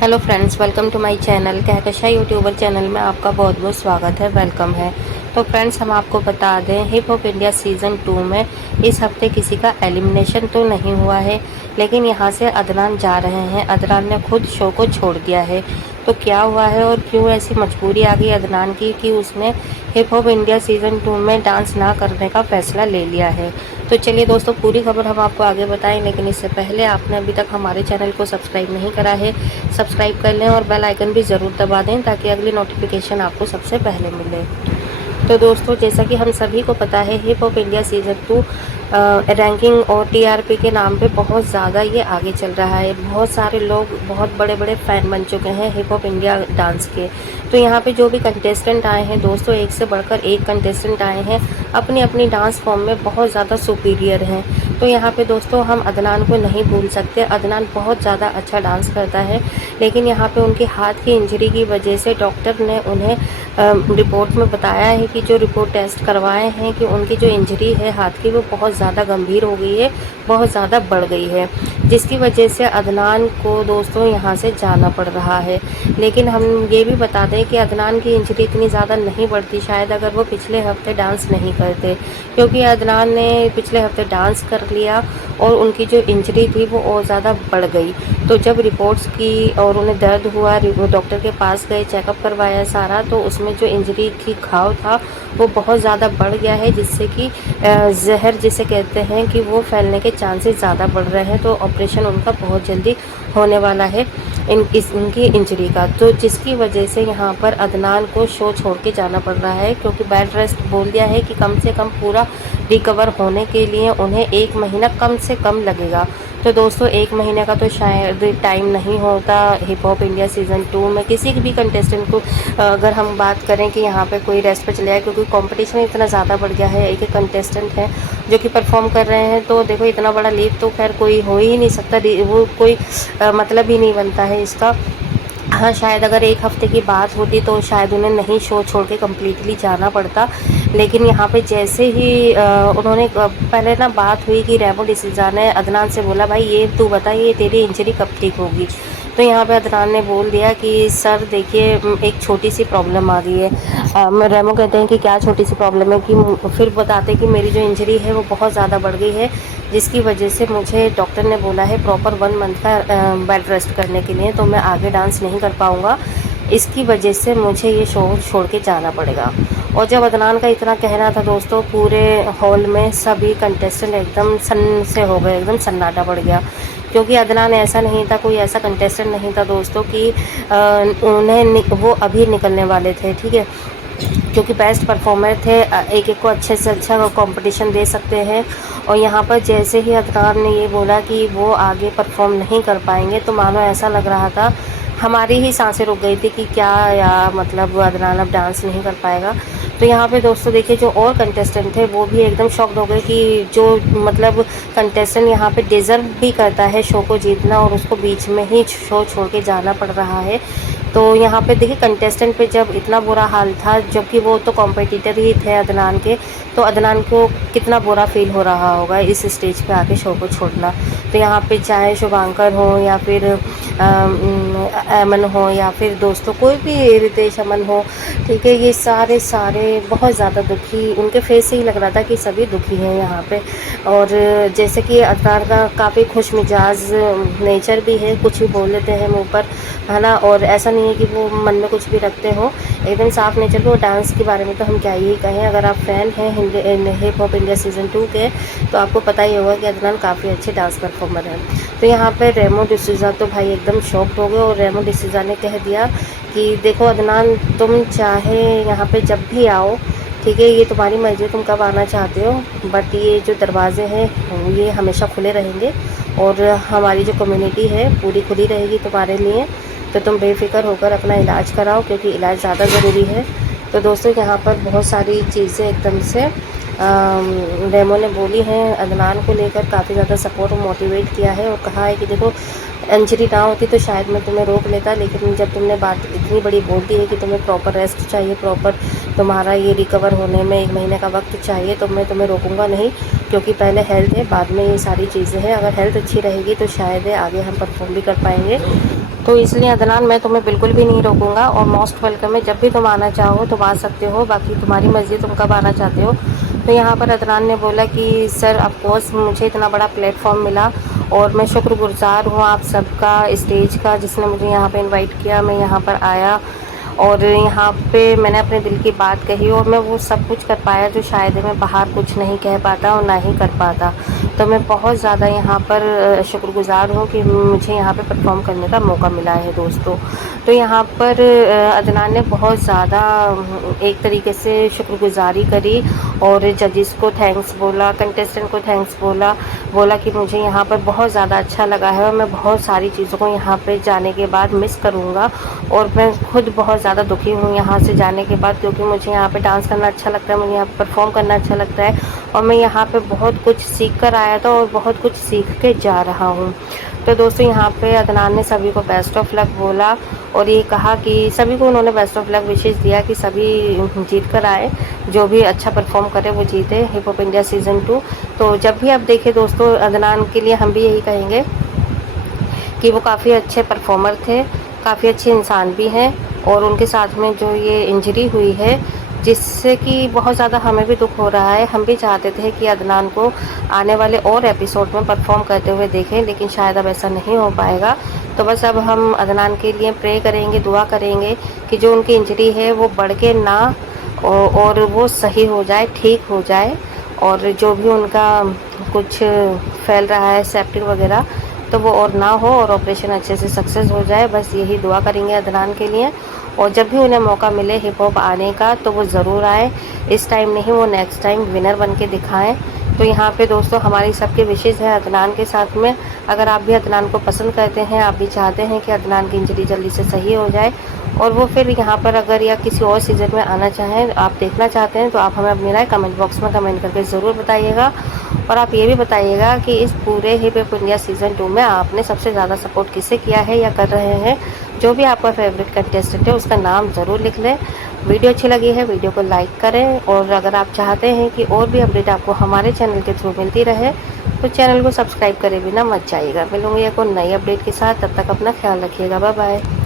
Hello friends, welcome to my channel. Kahkasha YouTuber channel में आपका बहुत बहुत स्वागत है, वेलकम है। तो फ्रेंड्स, हम आपको बता दें, हिप हॉप इंडिया सीज़न 2 में इस हफ्ते किसी का एलिमिनेशन तो नहीं हुआ है, लेकिन यहां से अदनान जा रहे हैं। अदनान ने खुद शो को छोड़ दिया है। तो क्या हुआ है और क्यों ऐसी मजबूरी आ गई अदनान की कि उसने हिप हॉप इंडिया सीज़न 2 में डांस ना करने का फैसला ले लिया है। तो चलिए दोस्तों, पूरी खबर हम आपको आगे बताएं, लेकिन इससे पहले आपने अभी तक हमारे चैनल को सब्सक्राइब नहीं करा है, सब्सक्राइब कर लें और बेल आइकन भी ज़रूर दबा दें ताकि अगली नोटिफिकेशन आपको सबसे पहले मिले। तो दोस्तों, जैसा कि हम सभी को पता है, hip hop India season 2 ranking और टीआरपी के नाम पे बहुत ज़्यादा ये आगे चल रहा है। बहुत सारे लोग बहुत बड़े बड़े फ़ैन बन चुके हैं हिप हॉप इंडिया डांस के। तो यहाँ पे जो भी कंटेस्टेंट आए हैं दोस्तों, एक से बढ़कर एक कंटेस्टेंट आए हैं, अपनी अपनी डांस फॉर्म में बहुत ज़्यादा सुपीरियर हैं। तो यहाँ पे दोस्तों हम अदनान को नहीं भूल सकते। अदनान बहुत ज़्यादा अच्छा डांस करता है, लेकिन यहाँ पे उनके हाथ की इंजरी की वजह से डॉक्टर ने उन्हें रिपोर्ट में बताया है कि जो रिपोर्ट टेस्ट करवाए हैं कि उनकी जो इंजरी है हाथ की, वो बहुत ज़्यादा गंभीर हो गई है, बहुत ज़्यादा बढ़ गई है, जिसकी वजह से अदनान को दोस्तों यहाँ से जाना पड़ रहा है। लेकिन हम ये भी बता दें कि अदनान की इंजरी इतनी ज़्यादा नहीं बढ़ती शायद अगर वो पिछले हफ्ते डांस नहीं करते, क्योंकि अदनान ने पिछले हफ्ते डांस कर लिया और उनकी जो इंजरी थी वो और ज़्यादा बढ़ गई। तो जब रिपोर्ट्स की और उन्हें दर्द हुआ, डॉक्टर के पास गए, चेकअप करवाया सारा, तो उसमें जो इंजरी की घाव था वो बहुत ज़्यादा बढ़ गया है, जिससे कि जहर जिसे कहते हैं कि वो फैलने के चांसेस ज़्यादा बढ़ रहे हैं। तो ऑपरेशन उनका बहुत जल्दी होने वाला है इनकी इंजरी का, तो जिसकी वजह से यहाँ पर अदनान को शो छोड़ के जाना पड़ रहा है, क्योंकि बेड रेस्ट बोल दिया है कि कम से कम पूरा रिकवर होने के लिए उन्हें 1 महीना कम से कम लगेगा। तो दोस्तों, 1 महीने का तो शायद टाइम नहीं होता हिप हॉप इंडिया सीज़न 2 में किसी भी कंटेस्टेंट को। अगर हम बात करें कि यहाँ पे कोई रेस्ट पे चले जाए, क्योंकि कंपटीशन इतना ज़्यादा बढ़ गया है, एक एक कंटेस्टेंट है जो कि परफॉर्म कर रहे हैं, तो देखो इतना बड़ा लीव तो खैर कोई हो ही नहीं सकता, वो कोई मतलब ही नहीं बनता है इसका। हाँ, शायद अगर 1 हफ्ते की बात होती तो शायद उन्हें नहीं शो छोड़ के कम्प्लीटली जाना पड़ता, लेकिन यहाँ पे जैसे ही उन्होंने पहले ना बात हुई कि रेमो डिसूज़ा ने अदनान से बोला, भाई ये तू बता, ये तेरी इंजरी कब ठीक होगी। तो यहाँ पे अदनान ने बोल दिया कि सर देखिए, एक छोटी सी प्रॉब्लम आ गई है। रेमो कहते हैं कि क्या छोटी सी प्रॉब्लम है, कि फिर बताते कि मेरी जो इंजरी है वो बहुत ज़्यादा बढ़ गई है, जिसकी वजह से मुझे डॉक्टर ने बोला है प्रॉपर 1 मंथ का बेड रेस्ट करने के लिए, तो मैं आगे डांस नहीं कर पाऊँगा, इसकी वजह से मुझे ये शो छोड़ के जाना पड़ेगा। और जब अदनान का इतना कहना था दोस्तों, पूरे हॉल में सभी कंटेस्टेंट एकदम सन से हो गए, एकदम सन्नाटा पड़ गया, क्योंकि अदनान ऐसा नहीं था, कोई ऐसा कंटेस्टेंट नहीं था दोस्तों कि वो अभी निकलने वाले थे, ठीक है, क्योंकि बेस्ट परफॉर्मर थे, एक एक को अच्छे से अच्छा कंपटीशन दे सकते हैं। और यहाँ पर जैसे ही अदनान ने ये बोला कि वो आगे परफॉर्म नहीं कर पाएंगे, तो मानो ऐसा लग रहा था, हमारी ही सांसें रुक गई थी कि क्या या मतलब अदनान अब डांस नहीं कर पाएगा। तो यहाँ पे दोस्तों देखिए, जो और कंटेस्टेंट थे वो भी एकदम शॉक्ड हो गए कि जो मतलब कंटेस्टेंट यहाँ पे डिज़र्व भी करता है शो को जीतना, और उसको बीच में ही शो छोड़ के जाना पड़ रहा है। तो यहाँ पे देखिए, कंटेस्टेंट पे जब इतना बुरा हाल था, जबकि वो तो कॉम्पिटिटर ही थे अदनान के, तो अदनान को कितना बुरा फील हो रहा होगा इस स्टेज पे आके शो को छोड़ना। तो यहाँ पे चाहे शुभांकर हो या फिर अमन हो या फिर दोस्तों कोई भी रितेश अमन हो, ठीक है, ये सारे बहुत ज़्यादा दुखी, उनके फेस से ही लग रहा था कि सभी दुखी हैं यहाँ पे। और जैसे कि अदनान का काफ़ी खुश मिजाज नेचर भी है, कुछ भी बोल लेते हैं मुँह पर, है ना, और ऐसा नहीं है कि वो मन में कुछ भी रखते हो, एकदम साफ नेचर को। डांस के बारे में तो हम क्या ही कहें, अगर आप फ़ैन हैं हिप हॉप इंडिया सीज़न 2 के, तो आपको पता ही होगा कि अदनान काफ़ी अच्छे डांस परफॉर्मर हैं। तो यहाँ पे रेमो डिसूज़ा तो भाई एकदम शॉक्ड हो गए, और रेमो डिसूज़ा ने कह दिया कि देखो अदनान, तुम चाहे यहाँ पे जब भी आओ, ठीक है, ये तुम्हारी मर्ज़ी, तुम कब आना चाहते हो, बट ये जो दरवाजे हैं ये हमेशा खुले रहेंगे, और हमारी जो कम्युनिटी है पूरी खुली रहेगी तुम्हारे लिए, तो तुम बेफिक्र होकर अपना इलाज कराओ, क्योंकि इलाज ज़्यादा ज़रूरी है। तो दोस्तों, यहाँ पर बहुत सारी चीज़ें एकदम से रेमो ने बोली हैं, अदनान को लेकर काफ़ी ज़्यादा सपोर्ट और मोटिवेट किया है, और कहा है कि देखो इंजरी ना होती तो शायद मैं तुम्हें रोक लेता, लेकिन जब तुमने बात इतनी बड़ी बोल दी है कि तुम्हें प्रॉपर रेस्ट चाहिए, प्रॉपर तुम्हारा ये रिकवर होने में 1 महीने का वक्त चाहिए, तो मैं तुम्हें रोकूंगा नहीं, क्योंकि पहले हेल्थ है, बाद में ये सारी चीज़ें हैं। अगर हेल्थ अच्छी रहेगी तो शायद आगे हम परफॉर्म भी कर पाएंगे। तो इसलिए अदनान मैं तुम्हें बिल्कुल भी नहीं रोकूंगा और मोस्ट वेलकम है। जब भी तुम आना चाहो तुम आ सकते हो, बाकी तुम्हारी मर्ज़ी तुम कब आना चाहते हो। तो यहाँ पर अदनान ने बोला कि सर ऑफकोर्स मुझे इतना बड़ा प्लेटफॉर्म मिला और मैं शुक्रगुज़ार हूँ आप सबका, स्टेज का, जिसने मुझे यहाँ पे इनवाइट किया। मैं यहाँ पर आया और यहाँ पे मैंने अपने दिल की बात कही और मैं वो सब कुछ कर पाया जो शायद मैं बाहर कुछ नहीं कह पाता और ना ही कर पाता। तो मैं बहुत ज़्यादा यहाँ पर शुक्रगुज़ार हूँ कि मुझे यहाँ पे परफॉर्म करने का मौका मिला है दोस्तों। तो यहाँ पर अदनान ने बहुत ज़्यादा एक तरीके से शुक्रगुज़ारी करी और जजिस को थैंक्स बोला, कंटेस्टेंट को थैंक्स बोला कि मुझे यहाँ पर बहुत ज़्यादा अच्छा लगा है और मैं बहुत सारी चीज़ों को यहाँ पे जाने के बाद मिस करूँगा और मैं खुद बहुत ज़्यादा दुखी हूँ यहाँ से जाने के बाद, क्योंकि मुझे यहाँ पे डांस करना अच्छा लगता है, मुझे यहाँ पे परफॉर्म करना अच्छा लगता है और मैं यहाँ पे बहुत कुछ सीख कर आया था और बहुत कुछ सीख के जा रहा हूँ। तो दोस्तों यहाँ पे अदनान ने सभी को बेस्ट ऑफ लक बोला और ये कहा कि सभी को उन्होंने बेस्ट ऑफ लक विशेष दिया कि सभी जीत कर आए, जो भी अच्छा परफॉर्म करे वो जीते हिप हॉप इंडिया सीज़न 2। तो जब भी आप देखें दोस्तों, अदनान के लिए हम भी यही कहेंगे कि वो काफ़ी अच्छे परफॉर्मर थे, काफ़ी अच्छे इंसान भी हैं और उनके साथ में जो ये इंजरी हुई है जिससे कि बहुत ज़्यादा हमें भी दुख हो रहा है। हम भी चाहते थे कि अदनान को आने वाले और एपिसोड में परफॉर्म करते हुए देखें, लेकिन शायद अब ऐसा नहीं हो पाएगा। तो बस अब हम अदनान के लिए प्रे करेंगे, दुआ करेंगे कि जो उनकी इंजरी है वो बढ़ के ना और वो सही हो जाए, ठीक हो जाए और जो भी उनका कुछ फैल रहा है सेप्टिक वगैरह तो वो और ना हो और ऑपरेशन अच्छे से सक्सेस हो जाए। बस यही दुआ करेंगे अदनान के लिए और जब भी उन्हें मौका मिले हिप हॉप आने का तो वो ज़रूर आए, इस टाइम नहीं वो नेक्स्ट टाइम विनर बन के दिखाएँ। तो यहाँ पे दोस्तों हमारी सबकी विशेष है अदनान के साथ में। अगर आप भी अदनान को पसंद करते हैं, आप भी चाहते हैं कि अदनान की इंजरी जल्दी से सही हो जाए और वो फिर यहाँ पर अगर या किसी और सीज़न में आना चाहें, आप देखना चाहते हैं, तो आप हमें अपनी राय कमेंट बॉक्स में कमेंट करके ज़रूर बताइएगा। और आप ये भी बताइएगा कि इस पूरे हिप हॉप इंडिया सीज़न 2 में आपने सबसे ज़्यादा सपोर्ट किसे किया है या कर रहे हैं। जो भी आपका फेवरेट कंटेस्टेंट है उसका नाम ज़रूर लिख लें। वीडियो अच्छी लगी है वीडियो को लाइक करें और अगर आप चाहते हैं कि और भी अपडेट आपको हमारे चैनल के थ्रू मिलती रहे तो चैनल को सब्सक्राइब करे बिना मत जाइएगा। मिलूंगी एक और नई अपडेट के साथ, तब तक अपना ख्याल रखिएगा। Bye bye.